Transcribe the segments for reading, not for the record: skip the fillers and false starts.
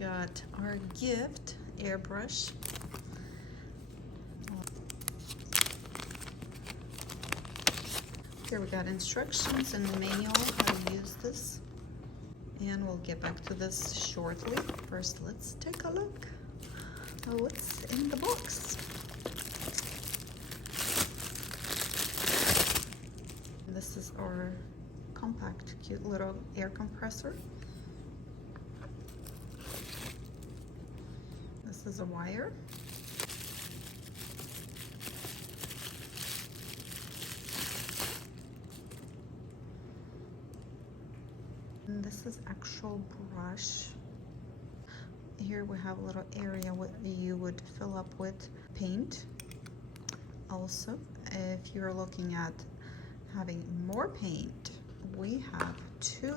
got our gift airbrush. Here we got instructions and the manual how to use this. And we'll get back to this shortly. First, let's take a look at what's in the box. This is our compact, cute little air compressor. This is a wire. And this is actual brush. Here we have a little area what you would fill up with paint. Also, if you're looking at having more paint, we have two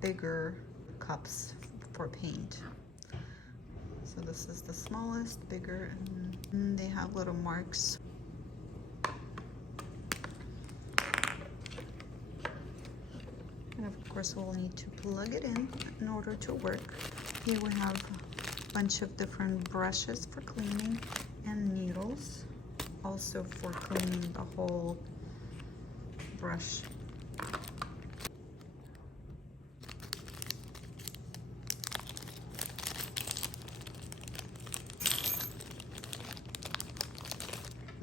bigger cups for paint. So this is the smallest, bigger, and they have little marks. And of course we'll need to plug it in order to work. Here we have a bunch of different brushes for cleaning and needles, also for cleaning the whole brush.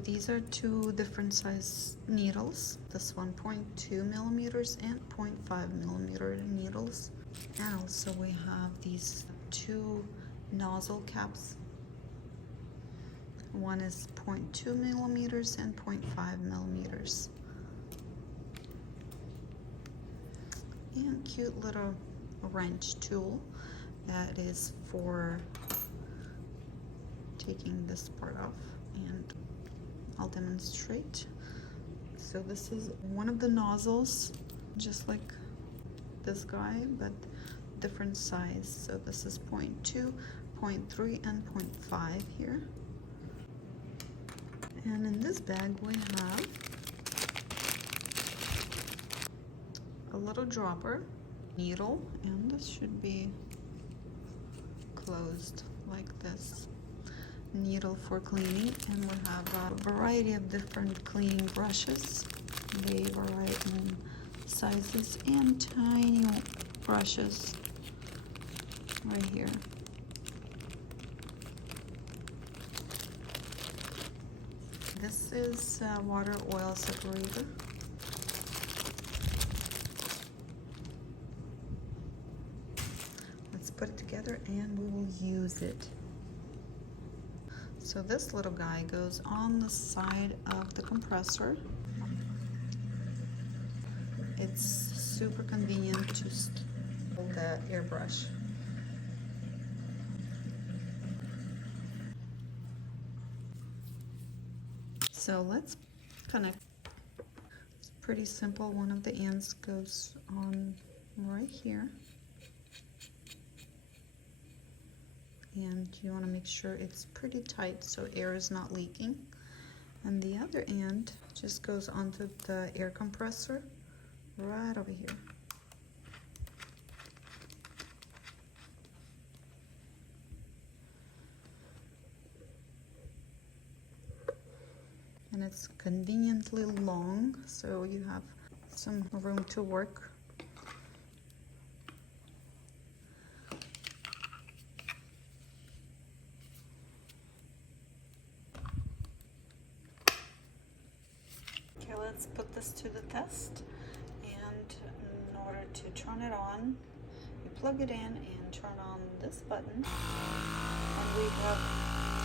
These are two different size needles. This one 0.2 millimeters and 0.5 millimeter needles. And also we have these two nozzle caps. One is 0.2 millimeters and 0.5 millimeters. And cute little wrench tool that is for taking this part off, and I'll demonstrate. So this is one of the nozzles, just like this guy, but different size. So this is 0.2, 0.3, and 0.5 here. And in this bag we have a little dropper, needle, and this should be closed like this. Needle for cleaning, and we have a variety of different cleaning brushes. They vary in sizes, and tiny brushes right here. This is a water oil separator. Let's put it together and we will use it. So this little guy goes on the side of the compressor. It's super convenient to hold the airbrush. So let's connect. It's pretty simple. One of the ends goes on right here. And you want to make sure it's pretty tight so air is not leaking. And the other end just goes onto the air compressor right over here. And it's conveniently long, so you have some room to work. Okay, let's put this to the test. And in order to turn it on, you plug it in and turn on this button. And we have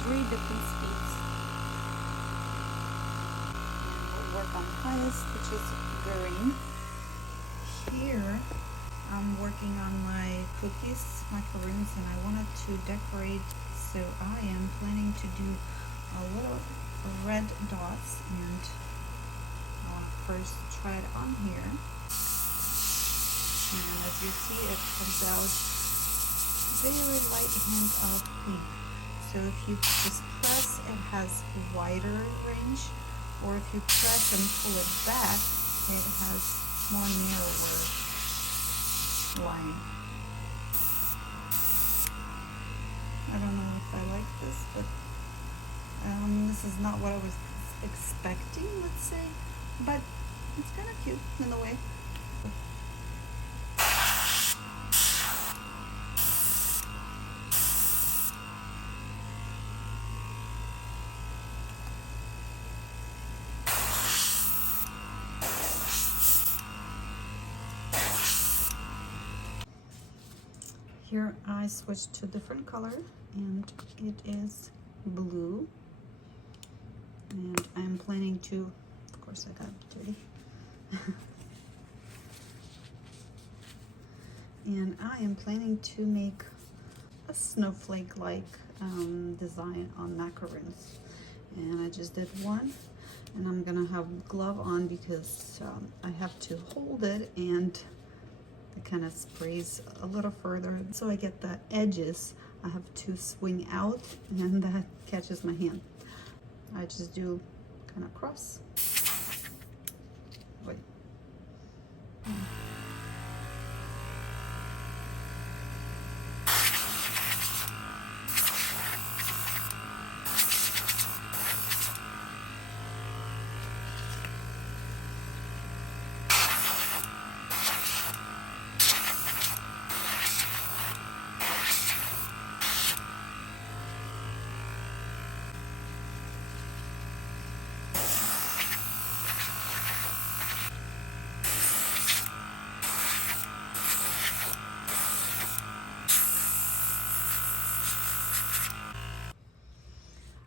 3 different speeds. Work on highest, which is green. Here I'm working on my cookies, macaroons, and I wanted to decorate, so I am planning to do a little red dots, and I want to first try it on here. And as you see, it comes out very light hint of pink. So if you just press, it has wider range. Or if you press and pull it back, it has more narrower line. I don't know if I like this, but this is not what I was expecting, let's say, but it's kind of cute in a way. Here I switched to a different color, and it is blue. And I'm planning to, of course I got dirty. And I am planning to make a snowflake-like design on macaroons. And I just did one, and I'm gonna have glove on because I have to hold it, and it kind of sprays a little further. So I get the edges, I have to swing out, and that catches my hand. I just do kind of cross. Wait.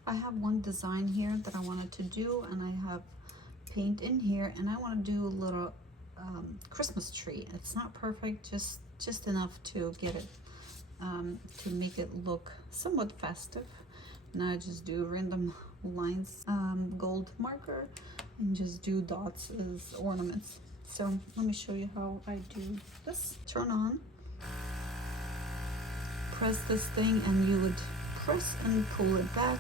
I have one design here that I wanted to do, and I have paint in here, and I want to do a little Christmas tree. It's not perfect, just enough to get it to make it look somewhat festive. And I just do random lines, gold marker, and just do dots as ornaments. So let me show you how I do this. Turn on, press this thing, and you would press and pull it back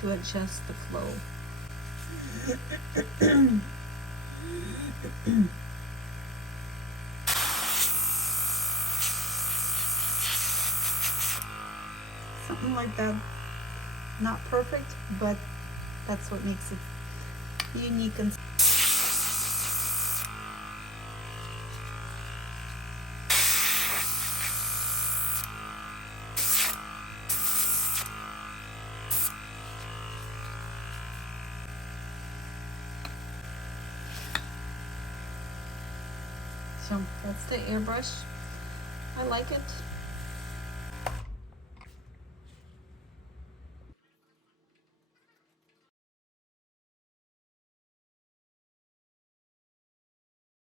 to adjust the flow. Something like that. Not perfect, but that's what makes it unique and so that's the airbrush. I like it.